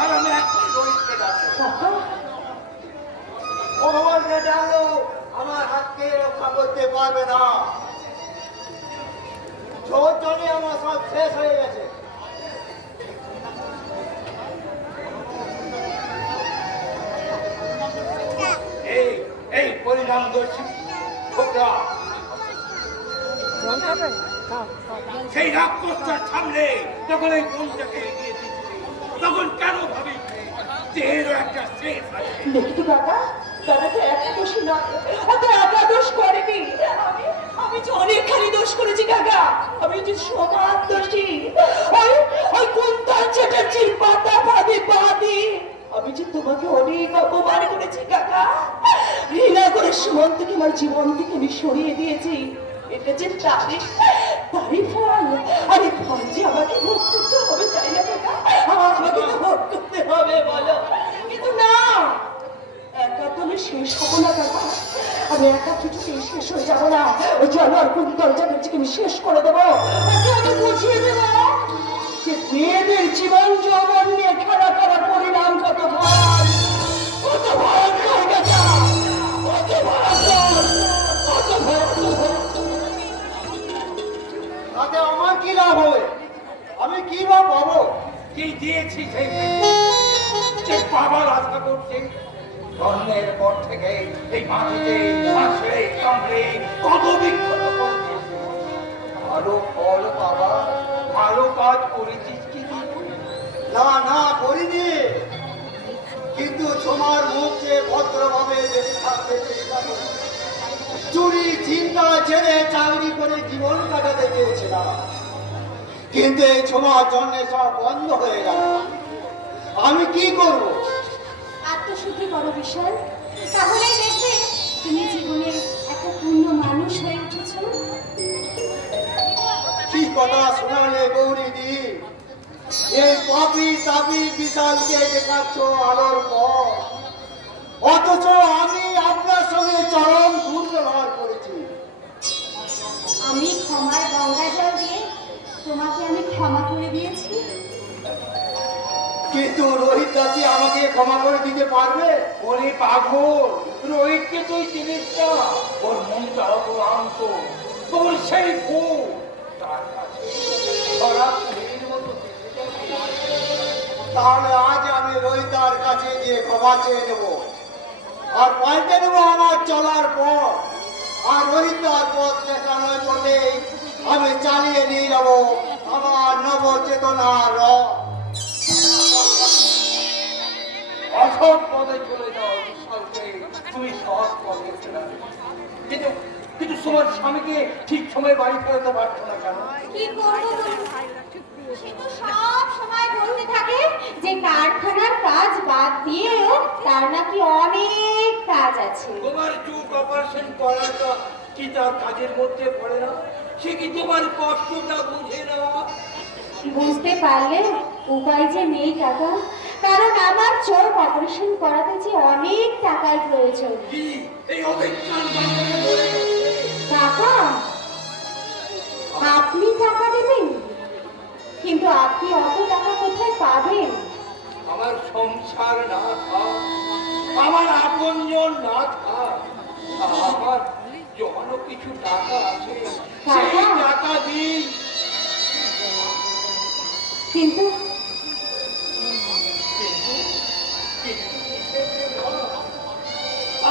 আর আমি এখন রোহিতকে ডাকবো। ভগবানকে ডাকলো আমার হাতকে রক্ষা করতে পারবে না। জোর জন্য আমার সব শেষ হয়ে গেছে। এই এই পরিণামদর্শী ছোকরা সেই রাক্ষসটার সামনে যখন এই বনটাকে এগিয়ে দিচ্ছি তখন কেন ভাবি যে এরও একটা শেষ আছে? দেখি দাদা, দাদা তো এত দোষী নয়, অত একা দোষ করেনি। আমি যে অনেকখানি দোষ করেছি কাকা, আমি যে সমান দোষী। ওই কুন্তল চ্যাটার্জির পাতা ফাঁদে পা দিয়ে আমি যে তোমাকে অনেক অপমান করেছি কাকা। ঘৃণা করে সুমন্তকে আমার জীবন থেকে আমি সরিয়ে দিয়েছি। এটা যে তারই ফল, আর এই ফল যে আমাকে ভোগ করতে হবে, তাই না কাকা? আমাকে তো ভোগ করতে হবে বলো, কিন্তু না, একা তো আমি শেষ হবো না কাকা। আমি একা কিছুতেই শেষ হয়ে যাবো না। ওই জানোয়ার কুন্তল চ্যাটার্জিকে আমি শেষ করে দেবো। ওকে আমি বুঝিয়ে দেবো যে মেয়েদের জীবন যৌবন নিয়ে খেলা করার পরিণাম কত ভয়, কত ভয়ঙ্কর কাকা, কত ভয়ঙ্কর, কত ভয়ঙ্কর। তাতে আমার কি লাভ হবে? আমি কি বা পাবো? কি দিয়েছি সেই যে বাবার আশা করছে জন্মের পর থেকে এই মাটিতে আসলে কামড়ে কত বিক্ষত করছে। ভালো ফল বাবা, ভালো কাজ করেছিস কি? না না করিনি, কিন্তু তোমার মুখ যে ভদ্রভাবে বেঁচে থাকতে চেষ্টা করি। চুরি চিন্তা ছেড়ে চাকরি করে জীবন কাটাতে চেয়েছিলাম, কিন্তু এই ছোমার জন্য সব বন্ধ হয়ে গেল। আমি কি করব? আত্মশুদ্ধি করো বিশাল, তাহলেই দেখবে তুমি জীবনে একটা পূর্ণ মানুষ হয়ে উঠেছো। কি কথা শোনালে গৌরীদি? এই পাপি তাপি বিশালকে দেখাচ্ছ আলোর পর, অথচ আমি আপনার সঙ্গে চরম দুর্ব্যবহার করেছি। আমি ক্ষমার গঙ্গা জল দিয়ে তোমাকে আমি ক্ষমা করে দিয়েছি। কিন্তু রোহিত দাদি আমাকে ক্ষমা করে দিতে পারবে? ওরে পাগল, রোহিতকে তুই চিনিস না? ওর মনটা অক্লান্ত, তোর সেই ফুল তার কাছে ধরা ফুলের মতো ভেসে যাচ্ছে। তাহলে আজ আমি রোহিতার কাছে গিয়ে ক্ষমা চেয়ে নেব, আর পাল্টে নেবো আমার চলার পথ। আর রোহিতার পথ দেখানোর পথে আমি চালিয়ে নিয়ে যাব আমার নবচেতনার রথ। অসৎ পথে চলে যাও বিশালকে, তুমি সৎ পথে ফেরাবে। কিন্তু কিন্তু তোমার স্বামীকে ঠিক সময় বাড়ি ফেরাতে পারছো না কেন? কি করবো বলো? সে তো সব সময় বলতে থাকে যে কারখানার কাজ বাদ দিয়েও তার নাকি অনেক কাজ আছে। তোমার চুপ অপারেশন করাটা কি তার কাজের মধ্যে পড়ে না? সে কি তোমার কষ্টটা বুঝে না? বুঝতে পারলে উপায় যে নেই কাকা, কারণ আমার চোখ অপারেশন করাতে যে অনেক টাকার প্রয়োজন। কি এই অভিজ্ঞান বাংলাকে বলে গেছে? কাকা, আপনি টাকা দেবেন, কিন্তু আপনি অত টাকা কোথায় পাবেন? আমার সংসার না থাক, আমার আপনজন না থাক, আমার জমানো কিছু টাকা আছে, সেই টাকা দিই। কিন্তু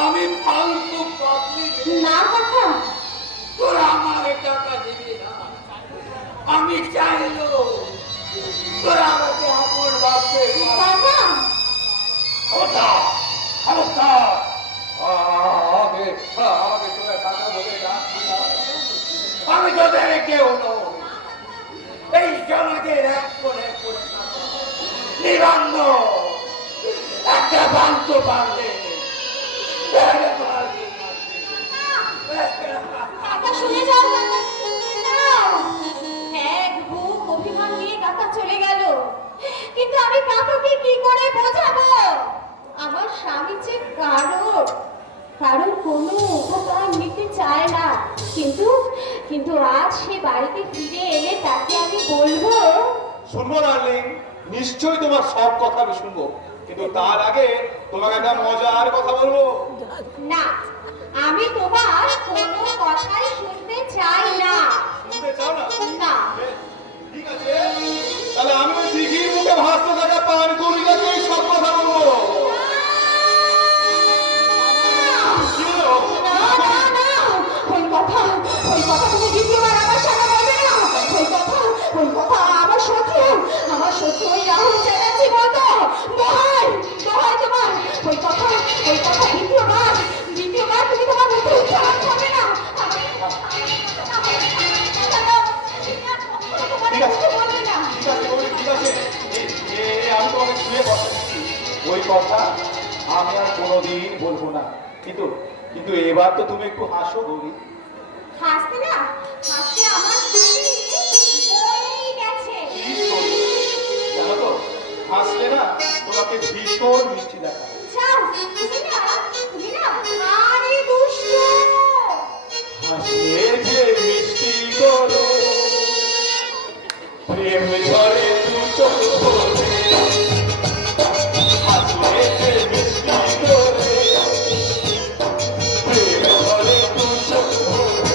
আমি ফালতু পাবলি না কাকা, তোরা আমার টাকা দিবি না। আমি চাইলো তোরা আমাকে আপন ভাবতে কাকা, খবরদার, খবরদার। আগে আগে তোরা টাকা বলে ডাকবি না। আমি তোদের কেউ নই। এই সমাজের এক কোণে পড়ে থাকা নিবন্ধ একটা বান্ত পারলে কাকা শুনে যাও কাকা, যাও। এক বুক অভিমান নিয়ে কাকা চলে গেল, কিন্তু আমি কাকাকে কি করে বোঝাবো? আমার স্বামী যে কারোর কোনো উপকার নিতে চায় না, কিন্তু আজ সে বাড়িতে ফিরে এলে তাকে আমি বলবো শুনবো ডার্লিং, নিশ্চয়ই তোমার সব কথা আমি শুনবো, কিন্তু তার আগে তোমাকে একটা মজার কথা বলবো। না, আমি তোমার কোনো কথাই শুনতে চাই না। শুনতে চাও না? না। বেশ, ঠিক আছে, তাহলে আমি ওই দিঘির মুখে ভাসতে থাকা পান কবিতাকে সব কথা বলবো। কি হলো? ওই কথা তুমি দ্বিতীয়বার আমার সামনে বলবে না। ওই কথা আমার শত্রু ওই রাহুল চ্যাটার্জি বলতো। দোহাই তোমার। ওই কথা দ্বিতীয়বার তুমি তোমার মুখে উচ্চারণ করবে না। ঠিক আছে, ঠিক আছে গৌরী, ঠিক আছে, আমি তোমাকে শুয়ে বসে দিচ্ছি। ওই কথা আমি আর কোনোদিন বলবো না, কিন্তু কিন্তু এবার তো তুমি একটু হাসো গৌরী। হাসতে আমার খুশি বলেই গেছে। প্লিজ গৌরী, জানো তো হাসলে না তোমাকে ভীষণ মিষ্টি দেখায়। যাও, তুমি না আরে দুষ্ট। হাসলে যে মিষ্টি করে প্রেম ঝরে দু চোখ ভরে, হাসলে যে মিষ্টি করে প্রেম ঝরে দু চোখ ভরে।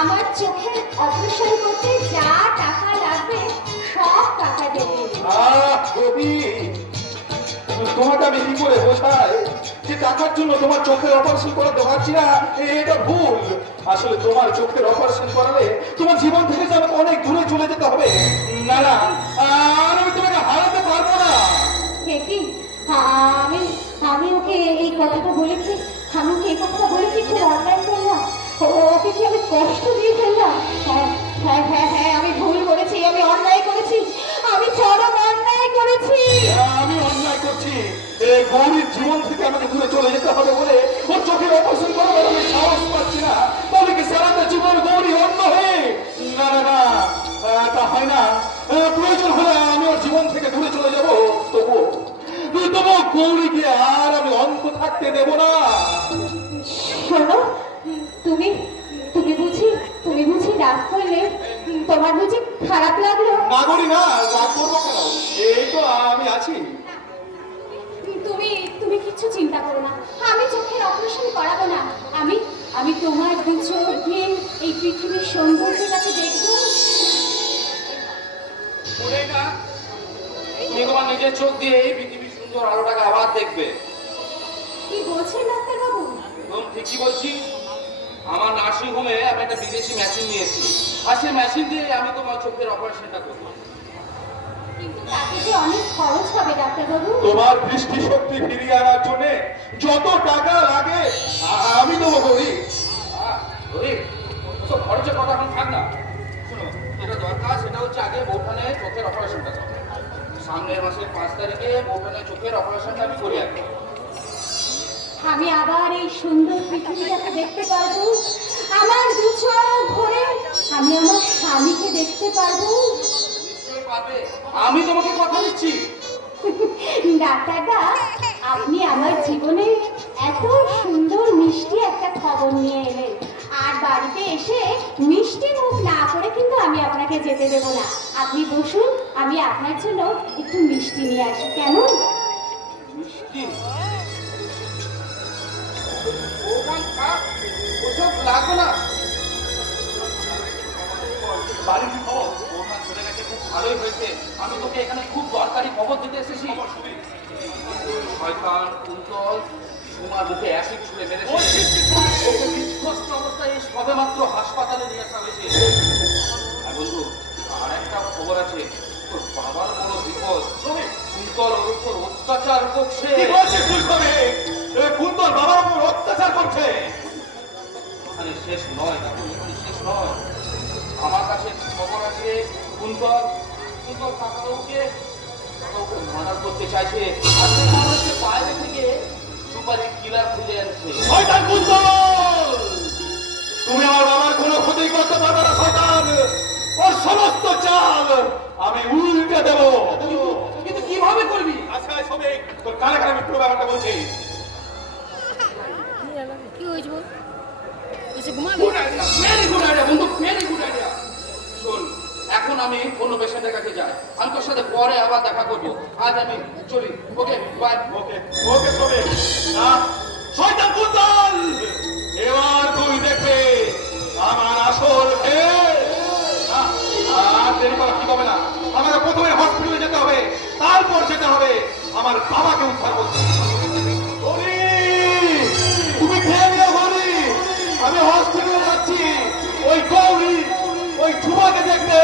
আমার চোখের অপারেশন করতে যা টাকা লাগবে সব টাকা দেবে। কবি, তোমাকে আমি কি করে বোঝাই যে টাকার জন্য তোমার চোখের অপারেশন করাতে পারছি না, এটা ভুল। আসলে তোমার চোখের অপারেশন করালে তোমার জীবন থেকে যে আমাকে অনেক দূরে চলে যেতে হবে। না না, আর আমি তোমাকে হারাতে পারবো না। কি আমি ওকে এই কথাটা বলেছি, আমি ওকে এই কথাটা বলেছি, খুব অন্যায় করলাম। ওকে কি আমি কষ্ট দিয়ে ফেললাম? হ্যাঁ, আমি ভুল করেছি, আমি অন্যায় করেছি, আমি চরম অন্যায় করেছি। আমি অন্যায় করছি, গৌরীর জীবন থেকে আমাকে দূরে চলে যেতে হবে বলে ওর চোখের অপারেশন করাবার আমি সাহস পাচ্ছি না। তাহলে কি সারাটা জীবন গৌরী অন্য হয়ে? না না না, তা হয় না। প্রয়োজন হলে আমি ওর জীবন থেকে দূরে চলে যাব, তবু গৌরীকে আর আমি অন্ধ থাকতে দেব না। শোনো, তুমি বুঝি রাগ করলে? তোমার বুঝি খারাপ লাগলো? না গৌরী না, রাগ করবো কেন? এই তো আমি আছি। তুমি কিছু চিন্তা করো না, আমি চোখের অপারেশন করাবো না। আমি তোমার দু চোখ দিয়ে এই পৃথিবীর সৌন্দর্যটাকে দেখবো। তুমি তোমার নিজের চোখ দিয়ে এই পৃথিবীর সুন্দর আলোটাকে আবার দেখবে। কি বলছেন ডাক্তারবাবু? একদম ঠিকই বলছি। আমার নার্সিং হোমে আমি একটা বিদেশি মেশিন নিয়েছি, আর সেই মেশিন দিয়ে আমি তোমার চোখের অপারেশনটা করবো। কিন্তু তাতে যে অনেক খরচ হবে ডাক্তারবাবু। তোমার দৃষ্টি শক্তি ফিরিয়ে আনার জন্য যত টাকা লাগে আমি দেবো গৌরী। তো খরচের কথা এখন থাক না। শোনো, যেটা দরকার সেটা হচ্ছে আগে বৌঠানে চোখের অপারেশনটা করো। সামনের মাসের 5 তারিখে বৌঠানে চোখের অপারেশনটা আমি করি আগে। আমি আবার এই সুন্দর পৃথিবীটাকে দেখতে পারবো, আমার দু চোখ ভরে আমি আমার স্বামীকে দেখতে পারবো। নিশ্চয়ই পারবে। আমি তোমাকে কথা দিচ্ছি। ডাক্তারদা, আপনি আমার জীবনে এত সুন্দর মিষ্টি একটা খবর নিয়ে এলেন, আর বাড়িতে এসে মিষ্টি মুখ না করে কিন্তু আমি আপনাকে যেতে দেব না। আপনি বসুন, আমি আপনার জন্য একটু মিষ্টি নিয়ে আসি, কেমন? মিষ্টি? ওখান থাক, ওসব লাগবে না। বাড়ির কি খবর? ওখান চলে গেছে, খুব ভালোই হয়েছে। আমি তোকে এখানে খুব দরকারি খবর দিতে এসেছি। শয়তান কুন্তল সুমার মুখে অ্যাসিড ছুঁড়ে মেরেছে। ওকে বিধ্বস্ত অবস্থায় সবেমাত্র হাসপাতালে নিয়ে আসা হয়েছে। আর বন্ধু, আর একটা খবর আছে, তোর বাবার বড় বিপদ। কুন্তল ওর উপর অত্যাচার করছে। কি বলছিস তুই সবে? কুন্তল বাবার উপর অত্যাচার করছে? এখানে শেষ নয় দাদু, এখানে শেষ নয়। আমার কাছে খবর আছে কুন্তল কাকাবাবুকে মার্ডার করতে চাইছে। আর সে মনে হচ্ছে বাইরে থেকে সুপারি কিলার খুঁজে আনছে। শয়তান কুন্তল, তুমি আমার বাবার কোনো ক্ষতি করতে পারবে না শয়তান। ওর সমস্ত চাল আমি উল্টে দেব। কিন্তু কিভাবে করবি? আচ্ছা সবে তোর কানে কানে আমি পুরো ব্যাপারটা বলছি। কি হয়েছে বল? এসে ঘুমাবি? Good idea, very good idea বন্ধু, ভেরি গুড আইডিয়া। শোন, এখন আমি অন্য পেশেন্টের কাছে যাই, আমি তোর সাথে পরে আবার দেখা করবো। আজ আমি চলি। Okay bye. ওকে ওকে সবে না শয়তান কুন্তল, এবার তুই দেখবে আমার আসল খেল। না, আর দেরি করা ঠিক হবে না। আমাকে প্রথমে হসপিটালে যেতে হবে, তারপর যেতে হবে আমার বাবাকে উদ্ধার করতে। হরি, তুমি খেয়ে নিও হরি, আমি হসপিটালে যাচ্ছি ওই গৌরী ওই ঝুমাকে দেখতে।